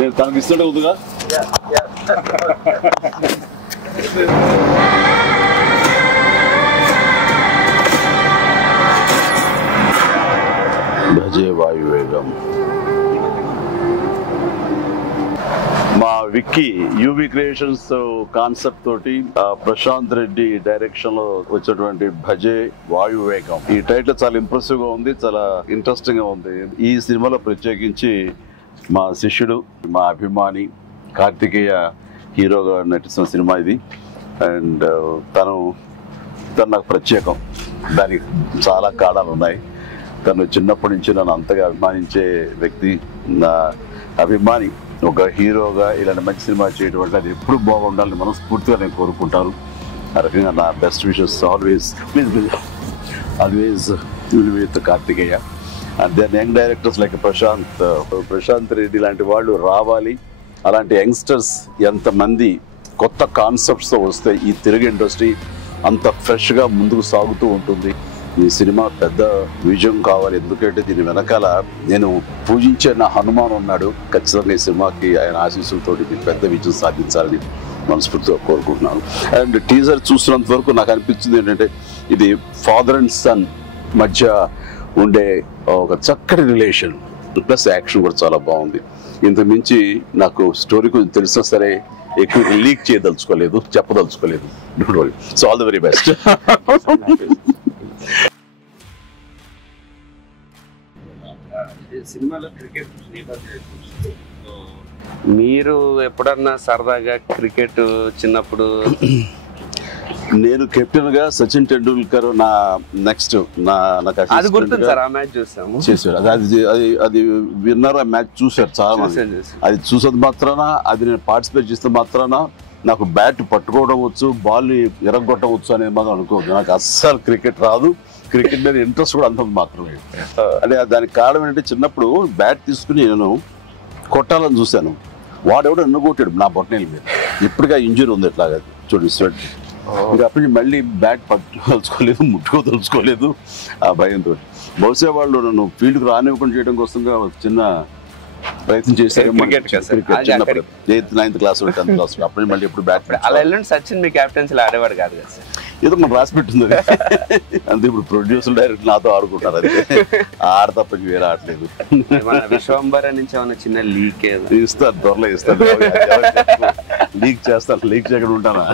నేను తనకి ఇస్తుంటే ఉందిగా. భజే వాయువేగం. మా విక్కీ యూవి క్రియేషన్స్ కాన్సెప్ట్ తోటి ప్రశాంత్ రెడ్డి డైరెక్షన్ లో వచ్చినటువంటి భజే వాయువేగం. ఈ టైటిల్ చాలా ఇంప్రెసివ్ గా ఉంది, చాలా ఇంట్రెస్టింగ్ గా ఉంది. ఈ సినిమాలో ప్రత్యేకించి మా శిష్యుడు, మా అభిమాని కార్తికేయ హీరోగా నటిస్తున్న సినిమా ఇది. అండ్ తను నాకు ప్రత్యేకం. దానికి చాలా కారణాలు ఉన్నాయి. తను చిన్నప్పటి నుంచి నన్ను అంతగా అభిమానించే వ్యక్తి. నా అభిమాని ఒక హీరోగా ఇలాంటి మంచి సినిమా చేయడం వల్ల అది ఎప్పుడు బాగుండాలని మనస్ఫూర్తిగా నేను కోరుకుంటాను. ఆ రకంగా నా best wishes always with Karthikeya. And then young directors like Prashanth Reddy లాంటి వాళ్ళు రావాలి. అలాంటి యంగ్స్టర్స్ ఎంతమంది కొత్త కాన్సెప్ట్స్తో వస్తే ఈ తెలుగు ఇండస్ట్రీ అంత ఫ్రెష్గా ముందుకు సాగుతూ ఉంటుంది. ఈ సినిమా పెద్ద విజయం కావాలి. ఎందుకంటే దీని వెనకాల నేను పూజించే నా హనుమాన్ ఉన్నాడు. ఖచ్చితంగా ఈ సినిమాకి ఆయన ఆశీస్సులతో పెద్ద విజయం సాధించాలని మనస్ఫూర్తిగా కోరుకుంటున్నాను. అండ్ టీజర్ చూసినంత వరకు నాకు అనిపించింది ఏంటంటే ఇది ఫాదర్ అండ్ సన్ మధ్య ఉండే ఒక చక్కటి రిలేషన్, ప్లస్ యాక్షన్ కూడా చాలా బాగుంది. ఇంత మించి నాకు స్టోరీ కొంచెం తెలిసినా సరే ఎక్కువ లీక్ చేయదలుచుకోలేదు, చెప్పదలుచుకోలేదు. Don't worry. So all the very best. మీరు ఎప్పుడన్నా సరదాగా క్రికెట్ చిన్నప్పుడు? నేను కెప్టెన్ గా సచిన్ టెండూల్కర్ నా నెక్స్ట్ అది గుర్తుంది సార్. ఆ మ్యాచ్ చూసాము, చేశారు. అది విన్నర్. ఆ మ్యాచ్ చూశారు చాలా మంది. అది చూసేది మాత్రాన, అది నేను పార్టిసిపేట్ చేస్తే మాత్రాన నాకు బ్యాట్ పట్టుకోవడం వచ్చు, బాల్ ఎరగొట్టవచ్చు అనేది మాత్రం అనుకోవద్దు. నాకు అస్సలు క్రికెట్ రాదు. క్రికెట్ మీద ఇంట్రెస్ట్ కూడా అంత మాత్రమే. అంటే దానికి కారణం ఏంటంటే చిన్నప్పుడు బ్యాట్ తీసుకుని నేను కొట్టాలని చూశాను. వాడెవడో నన్ను కొట్టాడు నా బొట్టనేల మీద. ఇప్పటికీ ఇంజరీ ఉంది ఎట్లాగా చూడండి స్వెట్. ఇంకా అప్పటి నుంచి మళ్ళీ బ్యాట్ పట్టుకోదలుచుకోలేదు, ముట్టుకోదలుచుకోలేదు ఆ భయంతో. బహుశా వాళ్ళు నన్ను ఫీల్డ్కి రానివ్వకుండా చేయడం కోసంగా చిన్న ప్రయత్నం చేశారు. చిన్నప్పుడు 8th 9th class 10th class అప్పటి మళ్ళీ ఎప్పుడు బ్యాట్. అలా వెళ్ళండి. సచిన్ మీ కెప్టెన్సీలో ఆడేవాడు కాదు కదా సార్? ఏదో మనం రాసి పెట్టింది అంతే. ఇప్పుడు ప్రొడ్యూసర్ డైరెక్ట్ నాతో ఆడుకుంటారు. అది ఆడ తప్ప వేరే ఆడలేదు. విశ్వంబర నుంచి ఏమన్నా చిన్న లీక్ ఇస్తారు, త్వరలో ఇస్తారు. లీక్ చేస్తాను, లీక్ చేయకుండా ఉంటానా?